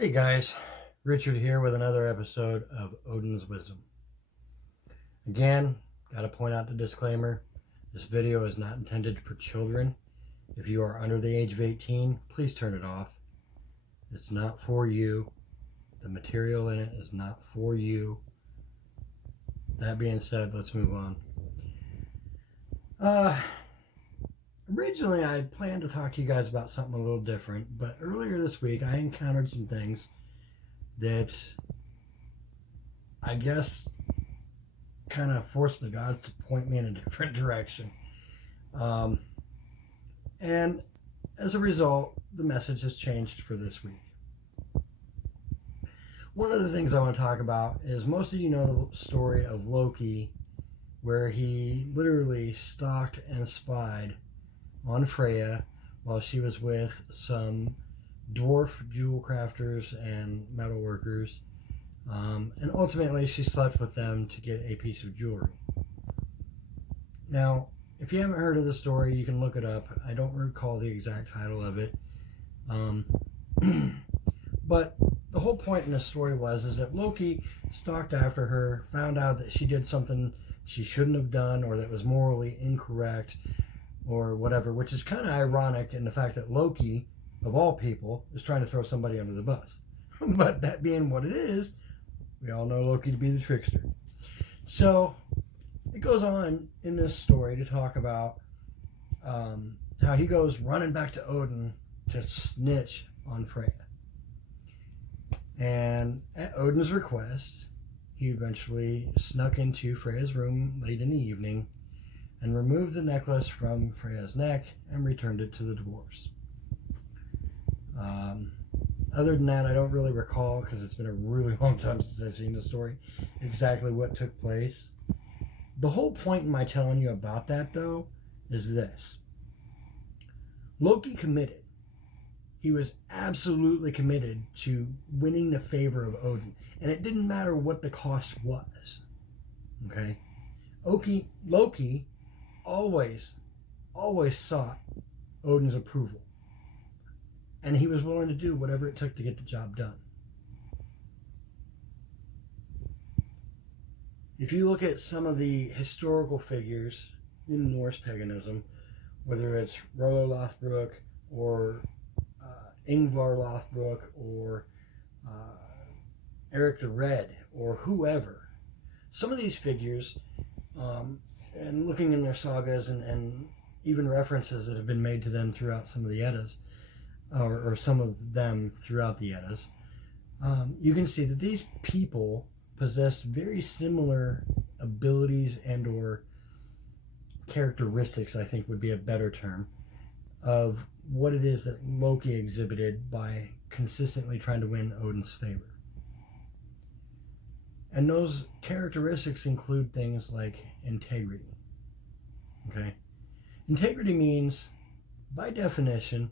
Hey guys, Richard here with another episode of Odin's Wisdom. Again, gotta point out the disclaimer. This video is not intended for children. If you are under the age of 18, please turn it off. It's not for you. The material in it is not for you. That being said, let's move on. Originally, I planned to talk to you guys about something a little different, but earlier this week, I encountered some things that I guess kind of forced the gods to point me in a different direction. And as a result, the message has changed for this week. One of the things I want to talk about is most of you know the story of Loki, where he literally stalked and spied on Freya while she was with some dwarf jewel crafters and metal workers, and ultimately she slept with them to get a piece of jewelry. Now, if you haven't heard of the story, you can look it up. I don't recall the exact title of it, but the whole point in the story is that Loki stalked after her, found out that she did something she shouldn't have done or that was morally incorrect or whatever, which is kind of ironic in the fact that Loki, of all people, is trying to throw somebody under the bus. But that being what it is, we all know Loki to be the trickster. So it goes on in this story to talk about how he goes running back to Odin to snitch on Freya. And at Odin's request, he eventually snuck into Freya's room late in the evening and removed the necklace from Freya's neck and returned it to the dwarves. Other than that, I don't really recall, because it's been a really long time since I've seen the story, exactly what took place. The whole point in my telling you about that, though, is this. Loki committed. He was absolutely committed to winning the favor of Odin. And it didn't matter what the cost was. Okay? Loki always sought Odin's approval. And he was willing to do whatever it took to get the job done. If you look at some of the historical figures in Norse paganism, whether it's Rollo Lothbrok or Ingvar Lothbrok or Eric the Red or whoever, some of these figures, and looking in their sagas and even references that have been made to them throughout some of the Eddas, or some of them throughout the Eddas, you can see that these people possessed very similar abilities and or characteristics, I think would be a better term, of what it is that Loki exhibited by consistently trying to win Odin's favor. And those characteristics include things like integrity. Okay? Integrity means, by definition,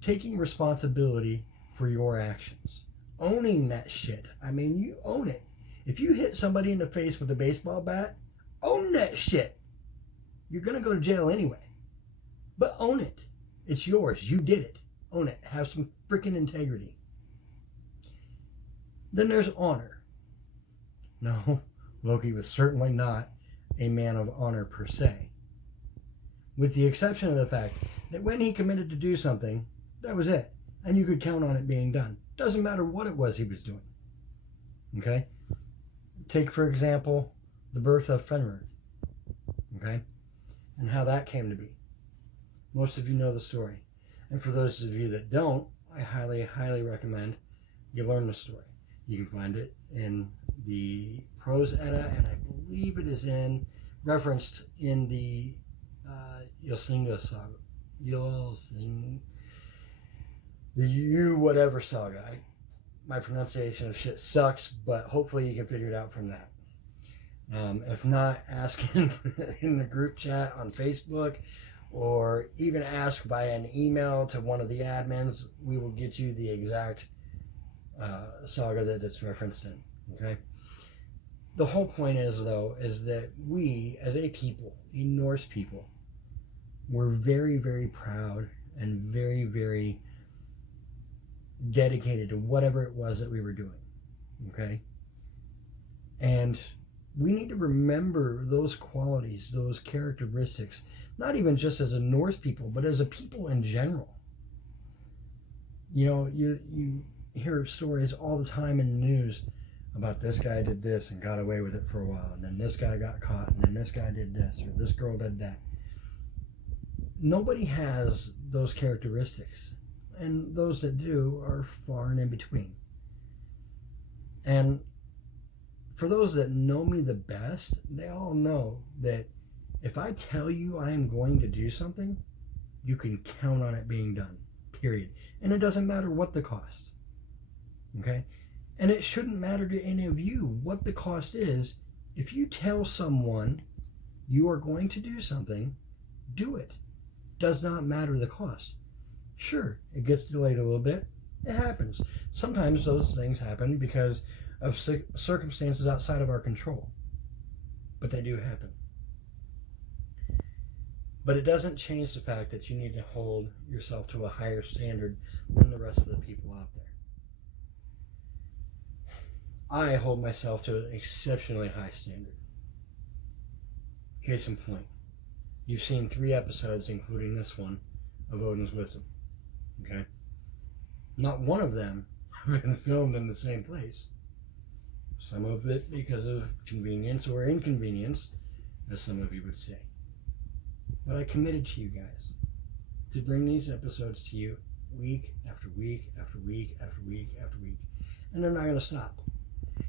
taking responsibility for your actions. Owning that shit. I mean, you own it. If you hit somebody in the face with a baseball bat, own that shit. You're going to go to jail anyway. But own it. It's yours. You did it. Own it. Have some freaking integrity. Then there's honor. No, Loki was certainly not a man of honor per se. With the exception of the fact that when he committed to do something, that was it. And you could count on it being done. Doesn't matter what it was he was doing. Okay? Take, for example, the birth of Fenrir. Okay? And how that came to be. Most of you know the story. And for those of you that don't, I highly, highly recommend you learn the story. You can find it in the Prose Edda, and I believe it is referenced in the Yolsinga saga. The whatever saga. My pronunciation of shit sucks, but hopefully you can figure it out from that. If not, ask in the group chat on Facebook, or even ask via an email to one of the admins. We will get you the exact saga that it's referenced in. Okay? The whole point is, though, is that we, as a people, a Norse people, we're very, very proud and very, very dedicated to whatever it was that we were doing. Okay? And we need to remember those qualities, those characteristics, not even just as a Norse people, but as a people in general. You know, you hear stories all the time in the news about this guy did this and got away with it for a while, and then this guy got caught, and then this guy did this, or this girl did that. Nobody has those characteristics, and those that do are far and in between. And for those that know me the best, they all know that if I tell you I am going to do something, you can count on it being done, period. And it doesn't matter what the cost, okay? And it shouldn't matter to any of you what the cost is. If you tell someone you are going to do something, do it. Does not matter the cost. Sure, it gets delayed a little bit. It happens. Sometimes those things happen because of circumstances outside of our control. But they do happen. But it doesn't change the fact that you need to hold yourself to a higher standard than the rest of the people out there. I hold myself to an exceptionally high standard. Case in point, you've seen 3 episodes, including this one, of Odin's Wisdom. Okay? Not one of them have been filmed in the same place. Some of it because of convenience or inconvenience, as some of you would say. But I committed to you guys to bring these episodes to you week after week after week after week after week. And they're not going to stop.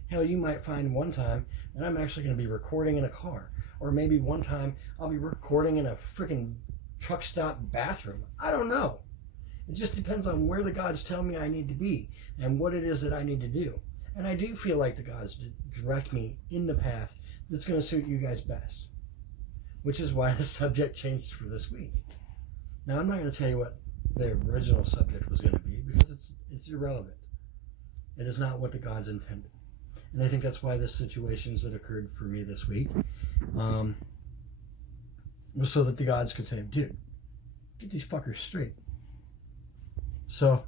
Hell, you might find one time that I'm actually going to be recording in a car. Or maybe one time I'll be recording in a freaking truck stop bathroom. I don't know. It just depends on where the gods tell me I need to be and what it is that I need to do. And I do feel like the gods direct me in the path that's going to suit you guys best. Which is why the subject changed for this week. Now, I'm not going to tell you what the original subject was going to be because it's irrelevant. It is not what the gods intended. And I think that's why the situations that occurred for me this week was so that the gods could say, dude, get these fuckers straight. So,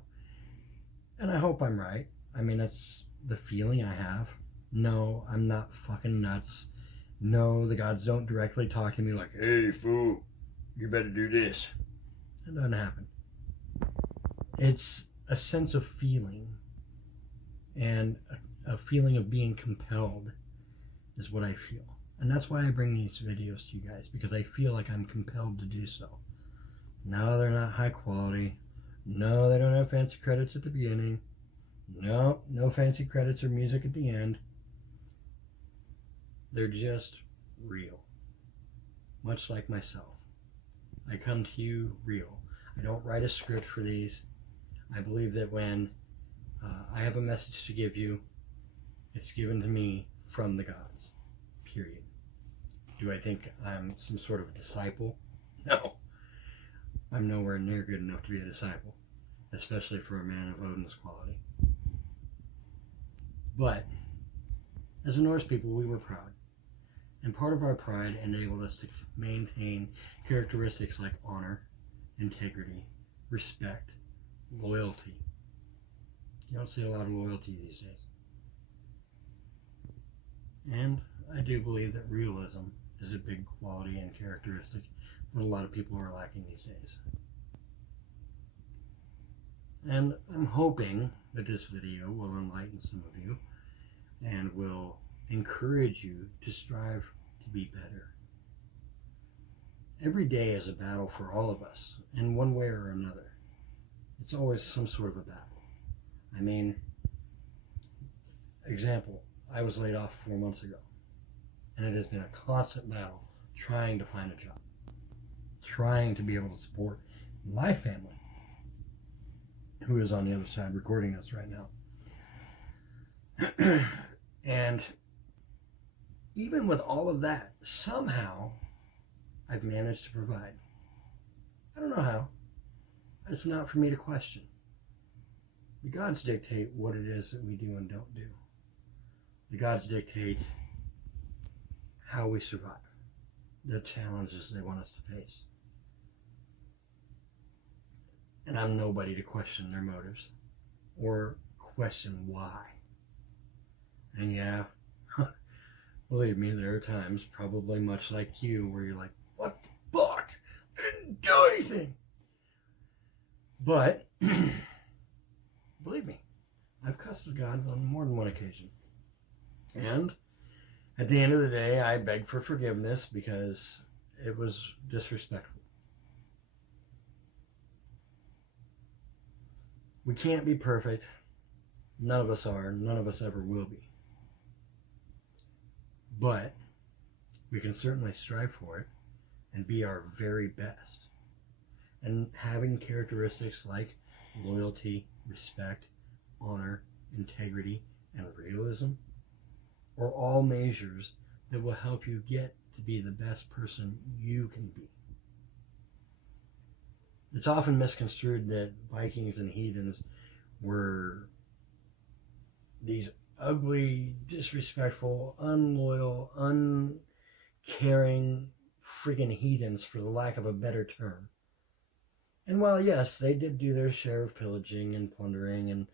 and I hope I'm right. I mean, that's the feeling I have. No, I'm not fucking nuts. No, the gods don't directly talk to me like, hey, fool, you better do this. That doesn't happen. It's a sense of feeling, and a feeling of being compelled is what I feel. And that's why I bring these videos to you guys, because I feel like I'm compelled to do so. No, they're not high quality. No, they don't have fancy credits at the beginning. No, no fancy credits or music at the end. They're just real. Much like myself. I come to you real. I don't write a script for these. I believe that when I have a message to give you, it's given to me from the gods. Period. Do I think I'm some sort of disciple? No. I'm nowhere near good enough to be a disciple, especially for a man of Odin's quality. But as a Norse people, we were proud. And part of our pride enabled us to maintain characteristics like honor, integrity, respect, loyalty. You don't see a lot of loyalty these days. And I do believe that realism is a big quality and characteristic that a lot of people are lacking these days. And I'm hoping that this video will enlighten some of you and will encourage you to strive to be better. Every day is a battle for all of us, in one way or another. It's always some sort of a battle. I mean, example, I was laid off 4 months ago, and it has been a constant battle trying to find a job, trying to be able to support my family, who is on the other side recording us right now. And even with all of that, somehow I've managed to provide. I don't know how. It's not for me to question. The gods dictate what it is that we do and don't do. The gods dictate how we survive, the challenges they want us to face. And I'm nobody to question their motives. or question why. And yeah, believe me, there are times, probably much like you, where you're like, what the fuck? I didn't do anything. But, believe me, I've cussed the gods on more than one occasion. And at the end of the day, I begged for forgiveness because it was disrespectful. We can't be perfect. None of us are. None of us ever will be. But we can certainly strive for it and be our very best. And having characteristics like loyalty, respect, honor, integrity, and realism are all measures that will help you get to be the best person you can be. It's often misconstrued that Vikings and heathens were these ugly, disrespectful, unloyal, uncaring freaking heathens, for the lack of a better term. And while, yes, they did do their share of pillaging and plundering and,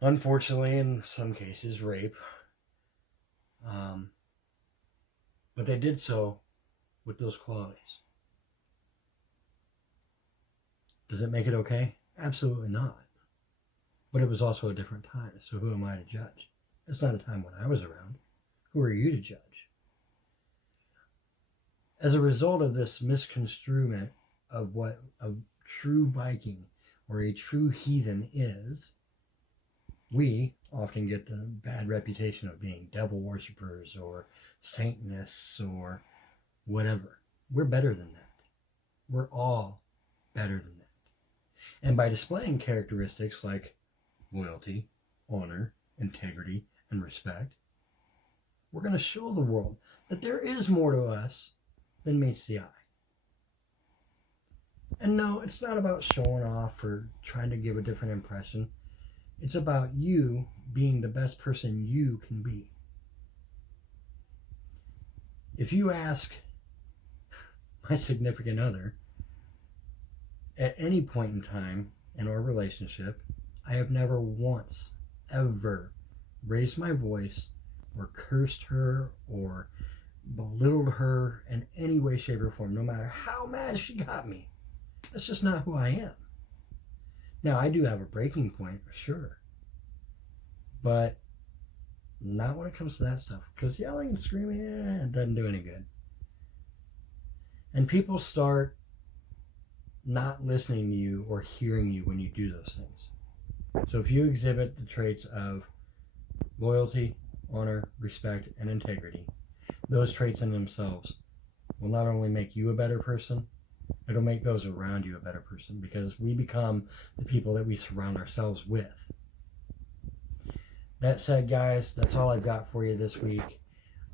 unfortunately, in some cases, rape, but they did so with those qualities. Does it make it okay? Absolutely not. But it was also a different time, so who am I to judge? It's not a time when I was around. Who are you to judge? As a result of this misconstruement of what a true Viking or a true heathen is, we often get the bad reputation of being devil worshippers or Satanists or whatever. We're better than that. We're all better than that. And by displaying characteristics like loyalty, honor, integrity, and respect, we're going to show the world that there is more to us than meets the eye. And no, it's not about showing off or trying to give a different impression. It's about you being the best person you can be. If you ask my significant other at any point in time in our relationship, I have never once, ever raised my voice or cursed her or belittled her in any way, shape, or form, no matter how mad she got me. That's just not who I am. Now, I do have a breaking point, for sure. But not when it comes to that stuff. Because yelling and screaming, it doesn't do any good. And people start not listening to you or hearing you when you do those things. So if you exhibit the traits of loyalty, honor, respect, and integrity, those traits in themselves will not only make you a better person, it'll make those around you a better person, because we become the people that we surround ourselves with. That said, guys, that's all I've got for you this week.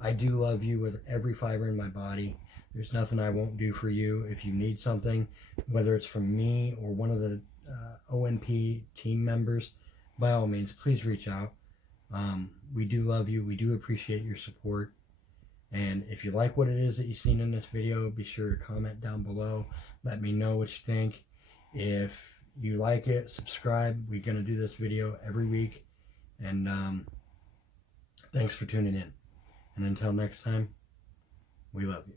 I do love you with every fiber in my body. There's nothing I won't do for you. If you need something, whether it's from me or one of the ONP team members, by all means, please reach out. We do love you. We do appreciate your support. And if you like what it is that you've seen in this video, be sure to comment down below. Let me know what you think. If you like it, subscribe. We're going to do this video every week. And thanks for tuning in. And until next time, we love you.